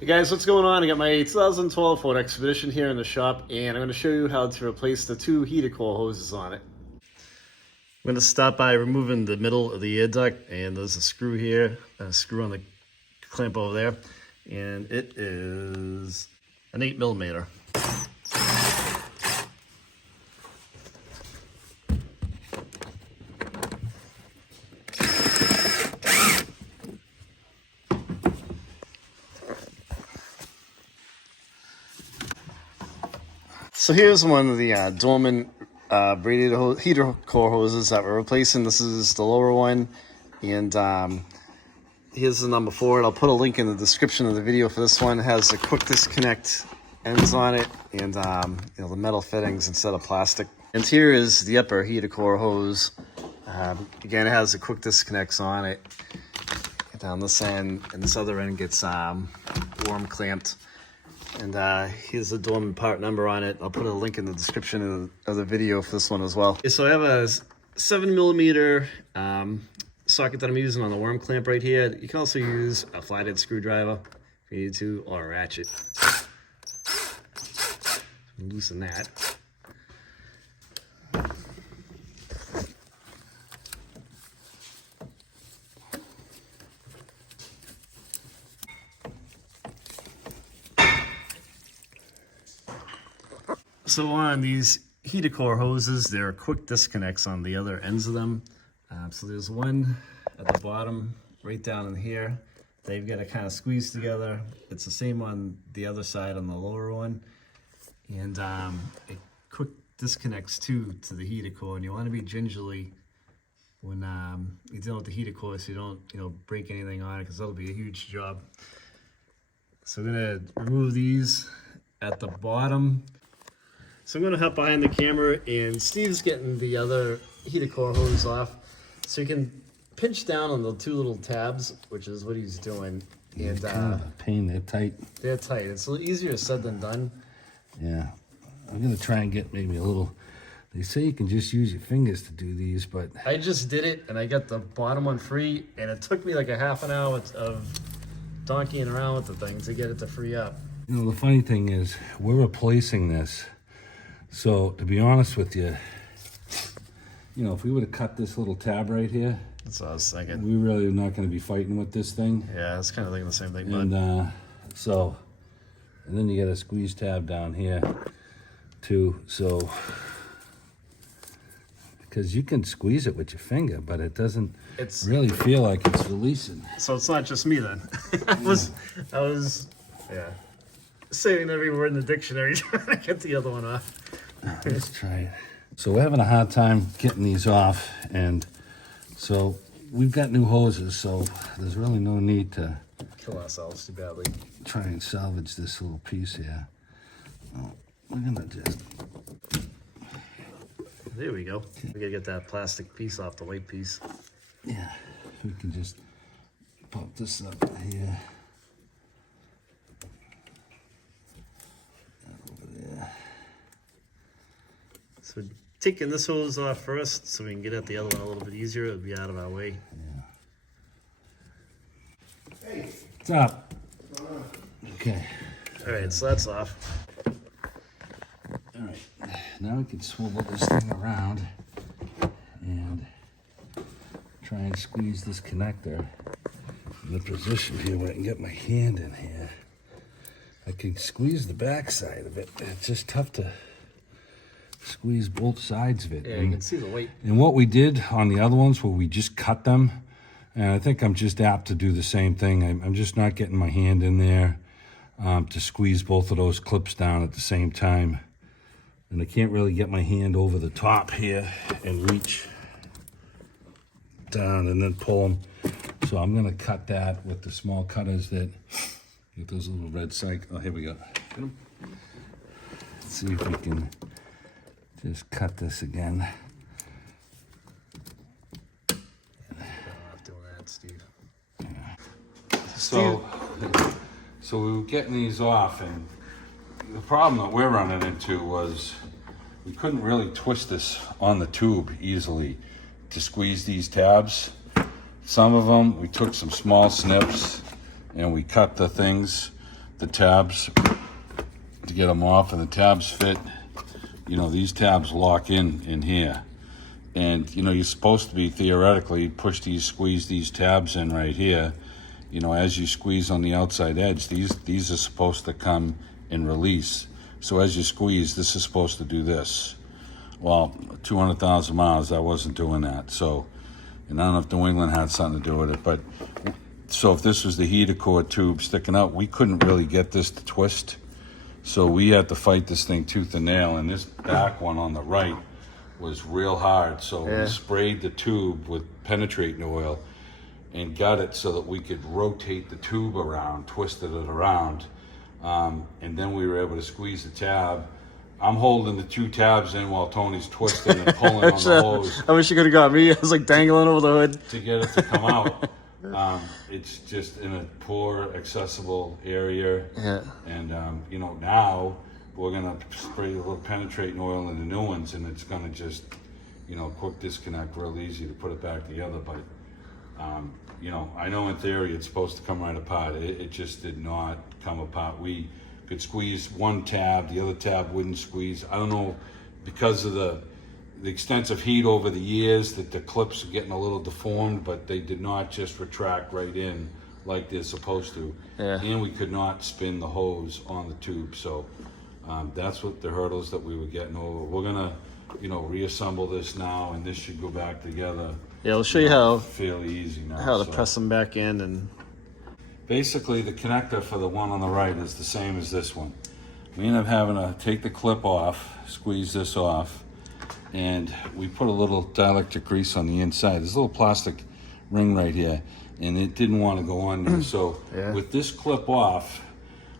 Hey guys, what's going on? I got my 2012 Ford Expedition here in the shop, and I'm going to show you how to replace the two heater core hoses on it. I'm going to start by removing the middle of the air duct, and there's a screw here, a screw on the clamp over there, and it is an 8mm. So here's one of the dormant radiator heater core hoses that we're replacing. This is the lower one, and here's the number for it. I'll put a link in the description of the video for this one. It has the quick disconnect ends on it, and you know, the metal fittings instead of plastic. And here is the upper heater core hose. Again, it has the quick disconnects on it. Down this end, and this other end gets warm clamped. And here's the dormant part number on it. I'll put a link in the description of the video for this one as well. So I have a 7mm socket that I'm using on the worm clamp right here. You can also use a flathead screwdriver if you need to, or a ratchet. Loosen that. So on these heater core hoses, there are quick disconnects on the other ends of them. So there's one at the bottom, right down in here. They've got to kind of squeeze together. It's the same on the other side on the lower one. And it quick disconnects too to the heater core. And you want to be gingerly when you're dealing with the heater core so you don't, break anything on it, because that'll be a huge job. So I'm going to remove these at the bottom. So I'm going to hop behind the camera, and Steve's getting the other heater core hose off. So you can pinch down on the two little tabs, which is what he's doing. And kind of a pain, they're tight. They're tight. It's a little easier said than done. Yeah, I'm going to try and get maybe a little, they say you can just use your fingers to do these, but I just did it, and I got the bottom one free, and it took me like a half an hour of donkeying around with the thing to get it to free up. You know, the funny thing is, we're replacing this. So, to be honest with you, if we would have cut this little tab right here, that's what I was thinking. we really are not going to be fighting with this thing. Yeah, I was kind of thinking the same thing. And and then you got a squeeze tab down here too. So, because you can squeeze it with your finger, but it doesn't really feel like it's releasing. So it's not just me then. I was saving every word in the dictionary trying to get the other one off. Let's try it. So we're having a hard time getting these off, and so we've got new hoses, so there's really no need to kill ourselves too badly. Try and salvage this little piece here. Oh, we're gonna just... There we go. We gotta get that plastic piece off the white piece. Yeah, we can just pop this up here. So taking this hose off first so we can get at the other one a little bit easier. It'll be out of our way. Yeah. Hey. What's up? Okay. All right, so that's off. All right. Now we can swivel this thing around and try and squeeze this connector in the position here where I can get my hand in here. I can squeeze the back side of it. It's just tough to squeeze both sides of it. Yeah, you can see the weight. And what we did on the other ones where we just cut them, and I think I'm just apt to do the same thing. I'm just not getting my hand in there to squeeze both of those clips down at the same time. And I can't really get my hand over the top here and reach down and then pull them. So I'm gonna cut that with the small cutters that get those little red cycle. Oh, here we go. Get them. Let's see if we can just cut this again. Doing that, Steve. Yeah. So we were getting these off, and the problem that we're running into was we couldn't really twist this on the tube easily to squeeze these tabs. Some of them, we took some small snips and we cut the things the tabs to get them off, and the tabs fit. You know, these tabs lock in here. And, you know, you're supposed to be, theoretically, squeeze these tabs in right here. You know, as you squeeze on the outside edge, these are supposed to come and release. So as you squeeze, this is supposed to do this. Well, 200,000 miles, I wasn't doing that. So, and I don't know if New England had something to do with it, but so if this was the heater core tube sticking out, we couldn't really get this to twist. So we had to fight this thing tooth and nail, and this back one on the right was real hard. So we sprayed the tube with penetrating oil and got it so that we could rotate the tube around, twisted it around. And then we were able to squeeze the tab. I'm holding the two tabs in while Tony's twisting and pulling on the hose. I wish you could have got me. I was like dangling over the hood to get it to come out. It's just in a poor accessible area. Yeah. And you know, now we're gonna spray a little penetrating oil in the new ones, and it's gonna just, you know, quick disconnect, real easy to put it back together. But you know, I know in theory it's supposed to come right apart. It just did not come apart. We could squeeze one tab, the other tab wouldn't squeeze. I don't know, because of the extensive heat over the years, that the clips are getting a little deformed, but they did not just retract right in like they're supposed to. Yeah. And we could not spin the hose on the tube. So that's what the hurdles that we were getting over. We're gonna, you know, reassemble this now, and this should go back together. Yeah, I'll show you how fairly easy now. how to press them back in. And basically the connector for the one on the right is the same as this one. We end up having to take the clip off, squeeze this off, and we put a little dielectric grease on the inside. There's a little plastic ring right here, and it didn't want to go on there. So with this clip off,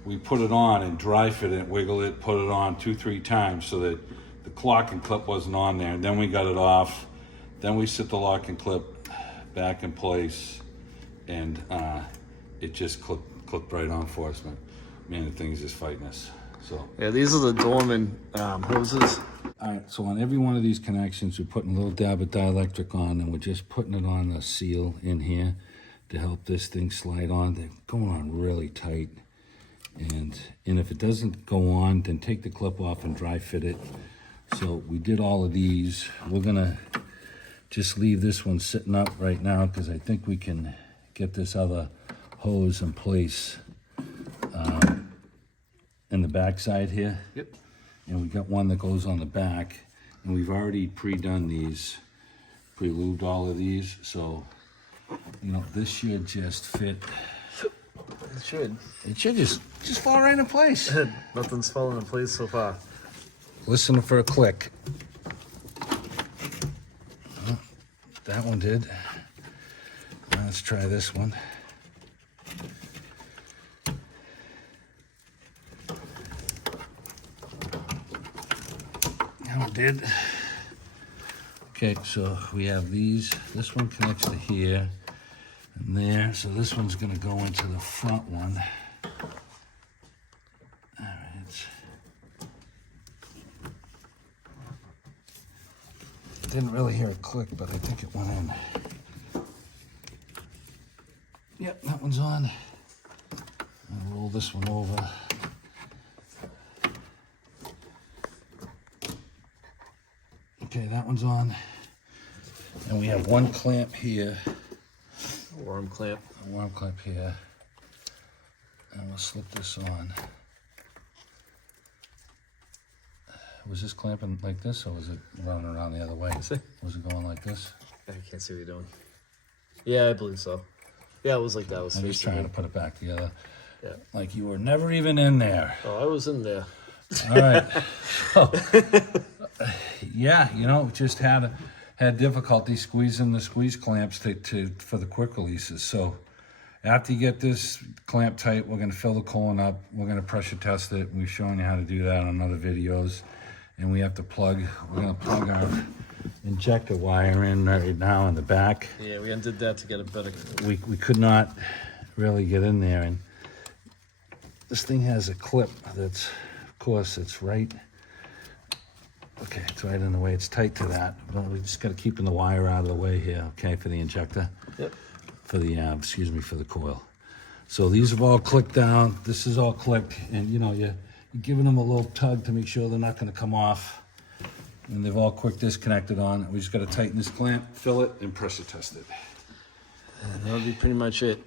we put it on and dry fit it, wiggle it, put it on 2-3 times so that the lock and clip wasn't on there. And then we got it off. Then we set the lock and clip back in place, and it just clipped right on for us. Man, the thing's just fighting us. So yeah, these are the Dorman hoses. All right, so on every one of these connections, we're putting a little dab of dielectric on, and we're just putting it on the seal in here to help this thing slide on. They're going on really tight. And if it doesn't go on, then take the clip off and dry fit it. So we did all of these. We're gonna just leave this one sitting up right now because I think we can get this other hose in place in the back side here. Yep. And we got one that goes on the back, and we've already pre-done these, pre-lubed all of these. So, you know, this should just fit. It should. It should just fall right in place. Nothing's fallen in place so far. Listen for a click. Oh, that one did. Now let's try this one. That one did. Okay, so we have these. This one connects to here and there. So this one's going to go into the front one. All right. Didn't really hear it click, but I think it went in. Yep, that one's on. I'll roll this one over. Okay, that one's on. And we have one clamp here. A worm clamp. A worm clamp here. And we'll slip this on. Was this clamping like this, or was it running around the other way? Was it going like this? I can't see what you're doing. Yeah, I believe so. Yeah, it was like that. I'm just trying to put it back together. Yeah. Like you were never even in there. Oh, I was in there. All right. So, yeah, you know, just had difficulty squeezing the squeeze clamps for the quick releases. So after you get this clamp tight, we're going to fill the colon up. We're going to pressure test it. We've shown you how to do that on other videos. And we have to we're going to plug our injector wire in right now in the back. Yeah, we undid that to get it better. We could not really get in there. And this thing has a clip that's, of course, it's right. Okay, it's right in the way. It's tight to that. But we just got to keep the wire out of the way here, okay, for the injector. Yep. For the, for the coil. So these have all clicked down. This is all clicked, and you know, you're giving them a little tug to make sure they're not gonna come off. And they've all quick disconnected on. We just gotta tighten this clamp, fill it, and pressure test it. That would be pretty much it.